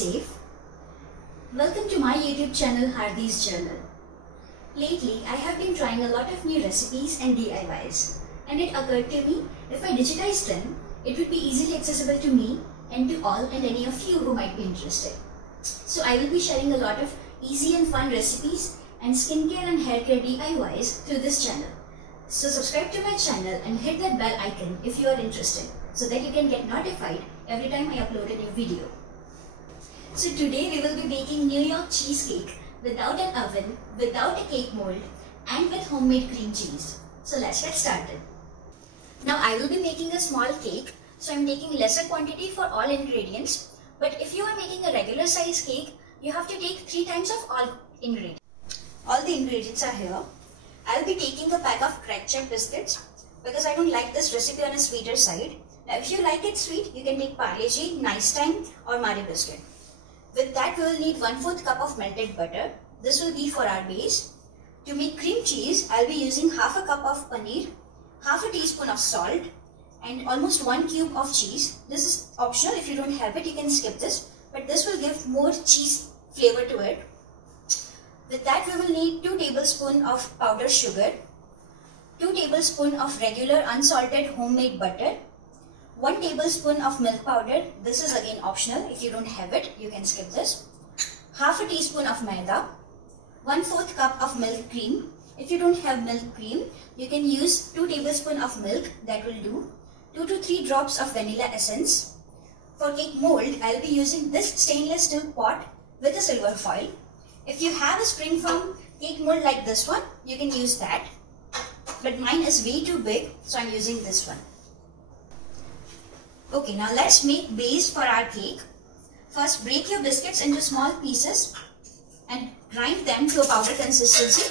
safe. Welcome to my YouTube channel Hardee's Journal. Lately, I have been trying a lot of new recipes and DIYs, and it occurred to me if I digitize them, it would be easily accessible to me and to all and any of you who might be interested. So I will be sharing a lot of easy and fun recipes and skincare and hair care DIYs through this channel. So subscribe to my channel and hit that bell icon if you are interested so that you can get notified every time I upload a new video. So today we will be baking New York cheesecake without an oven, without a cake mold and with homemade cream cheese. So let's get started. Now I will be making a small cake, so I am taking lesser quantity for all ingredients, but if you are making a regular size cake, you have to take 3 times of all ingredients. All the ingredients are here. I'll be taking a pack of cracked check biscuits because I don't like this recipe on a sweeter side. Now if you like it sweet, you can take Parle-G, Nice Time or Marie biscuit. With that we will need 1/4 cup of melted butter. This will be for our base. To make cream cheese, I'll be using half a cup of paneer, half a teaspoon of salt and almost 1 cube of cheese. This is optional. If you don't have it, you can skip this, but this will give more cheese flavor to it. With that we will need 2 tablespoons of powdered sugar, 2 tablespoons of regular unsalted homemade butter, 1 tablespoon of milk powder. This is again optional. If you don't have it, you can skip this. Half a teaspoon of maida, 1/4 cup of milk cream. If you don't have milk cream, you can use 2 tablespoons of milk, that will do. 2 to 3 drops of vanilla essence. For cake mold, I'll be using this stainless steel pot with a silver foil. If you have a spring foam cake mold like this one, you can use that. But mine is way too big, so I'm using this one. Okay, now let's make base for our cake. First, break your biscuits into small pieces and grind them to a powder consistency.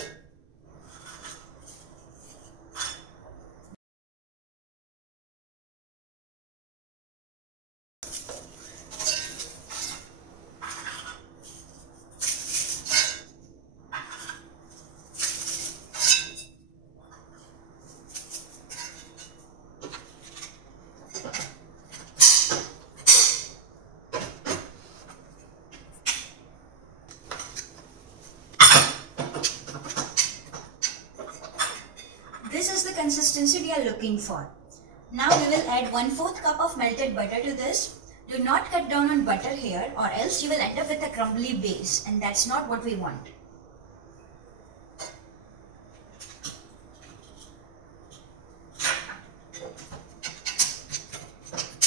This is the consistency we are looking for. Now we will add 1/4 cup of melted butter to this. Do not cut down on butter here or else you will end up with a crumbly base, and that's not what we want.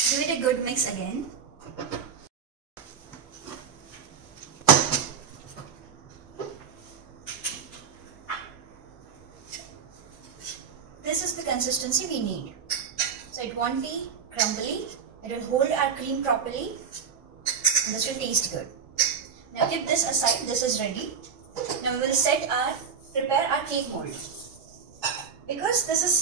Give it a good mix again. This is the consistency we need. So it won't be crumbly, it will hold our cream properly, and this will taste good. Now keep this aside, this is ready. Now we will prepare our cake mold. Because this is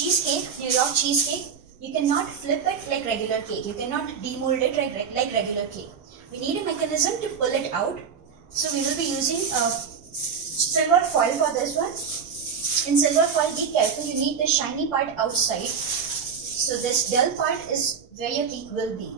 cheesecake, New York cheesecake, you cannot flip it like regular cake. You cannot demold it like regular cake. We need a mechanism to pull it out. So we will be using silver foil for this one. In silver foil, be careful, you need the shiny part outside. So this dull part is where your cake will be.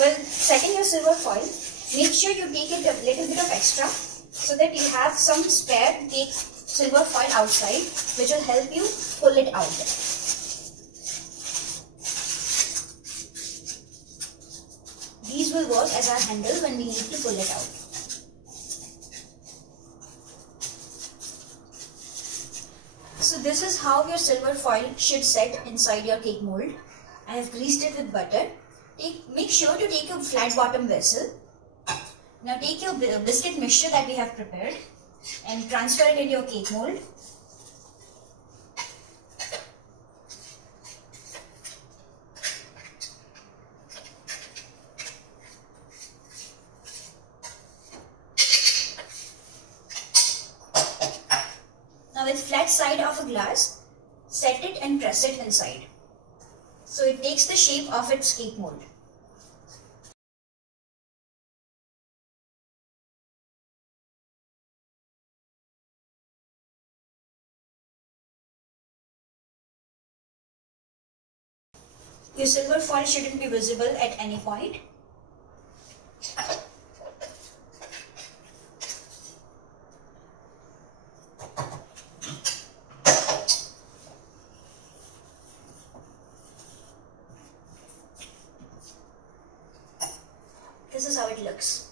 Well, setting your silver foil, make sure you take it a little bit of extra so that you have some spare cake silver foil outside, which will help you pull it out. These will work as our handle when we need to pull it out. So this is how your silver foil should set inside your cake mold. I have greased it with butter. Make sure to take a flat bottom vessel. Now take your biscuit mixture that we have prepared and transfer it into your cake mold. Now with flat side of a glass, set it and press it inside. So it takes the shape of its cake mold. Your silver foil shouldn't be visible at any point. This is how it looks.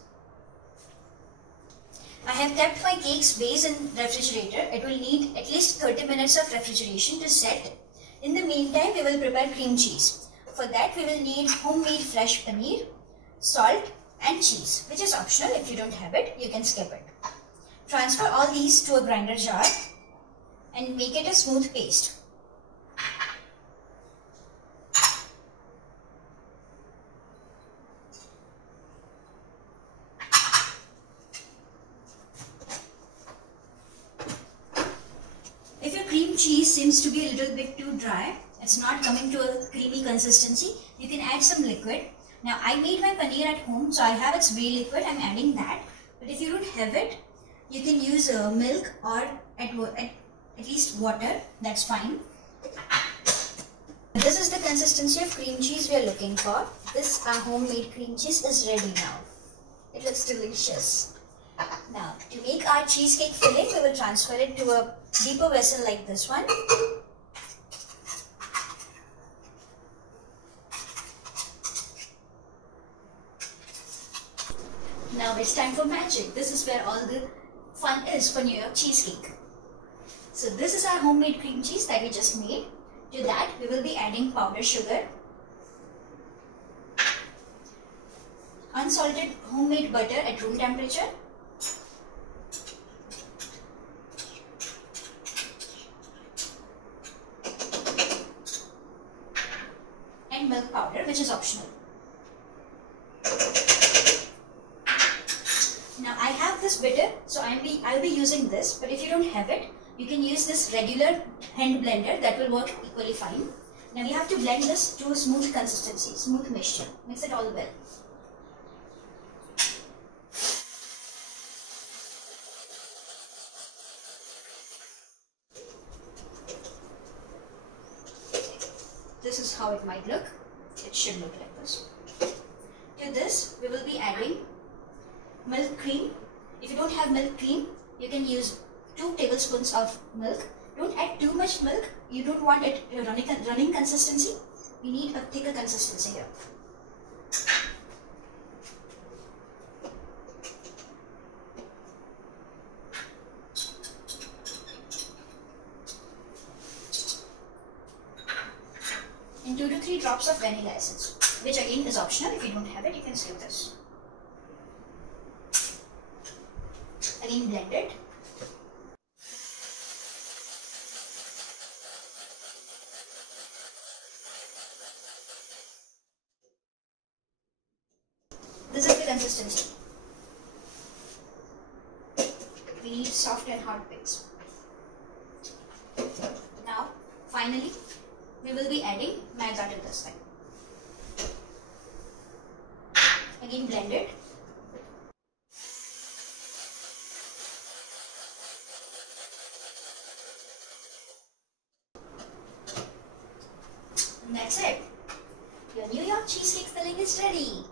I have kept my cake's base in refrigerator. It will need at least 30 minutes of refrigeration to set. In the meantime, we will prepare cream cheese. For that, we will need homemade fresh paneer, salt and cheese, which is optional. If you don't have it, you can skip it. Transfer all these to a grinder jar and make it a smooth paste. If your cream cheese seems to be a little bit too dry, it's not coming to a creamy consistency, you can add some liquid. Now I made my paneer at home, so I have its whey liquid. I'm adding that. But if you don't have it, you can use milk or at least water. That's fine. This is the consistency of cream cheese we are looking for. This homemade cream cheese is ready now. It looks delicious. Now, to make our cheesecake filling, we will transfer it to a deeper vessel like this one. Now it's time for magic. This is where all the fun is for New York cheesecake. So this is our homemade cream cheese that we just made. To that, we will be adding powdered sugar, unsalted homemade butter at room temperature, and milk powder, which is optional. Now I have this bitter, so I'll be using this, but if you don't have it, you can use this regular hand blender. That will work equally fine. Now we have to blend this to a smooth consistency, smooth mixture. Mix it all well. This is how it might look. It should look like this. To this, we will be adding milk cream. If you don't have milk cream, you can use 2 tablespoons of milk. Don't add too much milk. You don't want it running consistency. We need a thicker consistency here. And 2 to 3 drops of vanilla essence, which again is optional. If you don't have it, you can skip this. Again, blend it. This is the consistency. We need soft and hard bits. Now, finally, we will be adding maida to this thing. Again, blend it. And that's it. Your New York cheesecake filling is ready.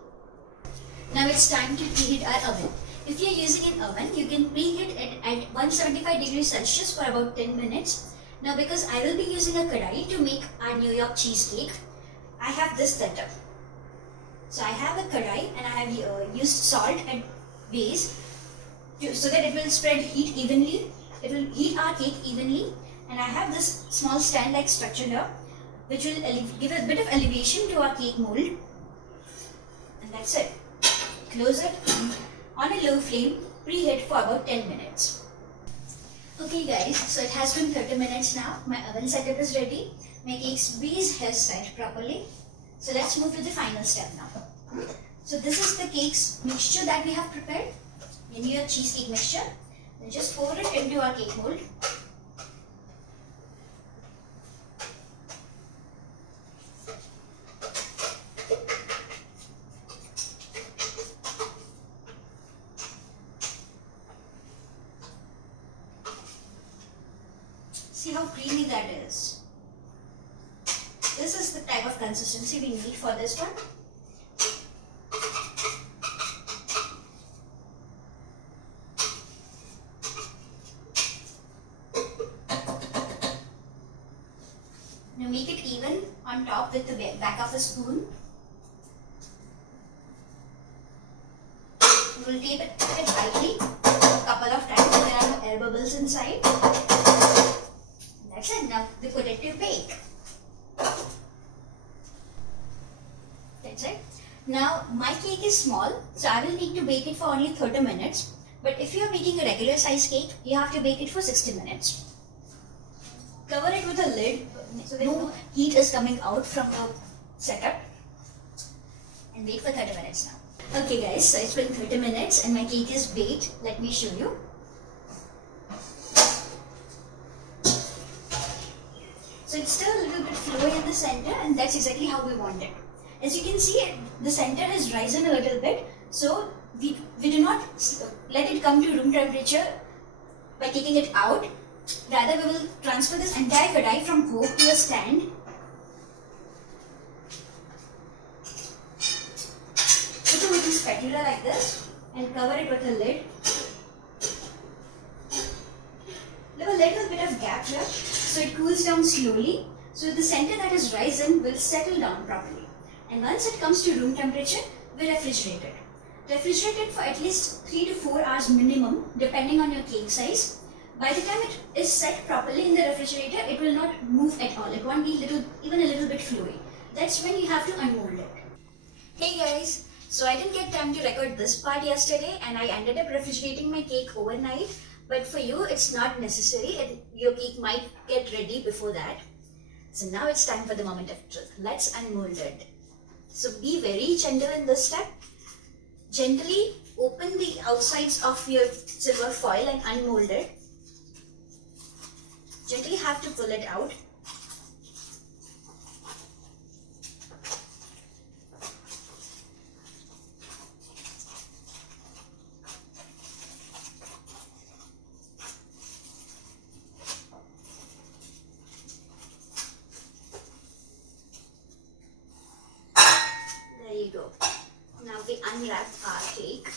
Now it's time to preheat our oven. If you're using an oven, you can preheat it at 175 degrees Celsius for about 10 minutes. Now because I will be using a kadai to make our New York cheesecake, I have this setup. So I have a kadai and I have used salt at base so that it will spread heat evenly. It will heat our cake evenly. And I have this small stand-like structure here, which will give a bit of elevation to our cake mold. And that's it. Close it on a low flame, preheat for about 10 minutes. Okay guys, so it has been 30 minutes now. My oven setup is ready. My cake's base has set properly. So let's move to the final step now. So this is the cake's mixture that we have prepared. The New York cheesecake mixture. Then just pour it into our cake mold. See how creamy that is. this is the type of consistency we need for this one. Now make it even on top with the back of the spoon. We will tape it lightly a couple of times so there are no air bubbles inside. That's it. Now we put it to bake. That's it. Now my cake is small, so I will need to bake it for only 30 minutes. But if you are making a regular size cake, you have to bake it for 60 minutes. Cover it with a lid so that no heat is coming out from the setup. And wait for 30 minutes now. Okay guys, so it's been 30 minutes and my cake is baked. Let me show you. So it's still a little bit flowy in the center, and that's exactly how we want it. As you can see, the center has risen a little bit, so we do not let it come to room temperature by taking it out. Rather, we will transfer this entire kadai from hob to a stand. Put it with a spatula like this and cover it with a lid. Leave a little bit of gap here so it cools down slowly, so the center that is risen will settle down properly. And once it comes to room temperature, we refrigerate it. Refrigerate it for at least 3 to 4 hours minimum, depending on your cake size. By the time it is set properly in the refrigerator, it will not move at all. It won't be even a little bit fluid. That's when you have to unmold it. Hey guys, so I didn't get time to record this part yesterday and I ended up refrigerating my cake overnight. But for you, it's not necessary. Your cake might get ready before that. So now it's time for the moment of truth. Let's unmold it. So be very gentle in this step. Gently open the outsides of your silver foil and unmold it. Gently have to pull it out. There you go. Now we unwrap our cake.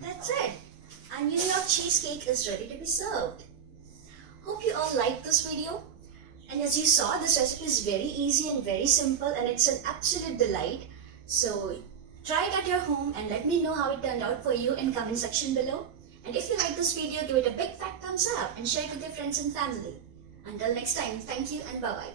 That's it. And New York cheesecake is ready to be served. Hope you all liked this video. And as you saw, this recipe is very easy and very simple and it's an absolute delight. So try it at your home and let me know how it turned out for you in comment section below. And if you like this video, give it a big fat thumbs up and share it with your friends and family. Until next time, thank you and bye-bye.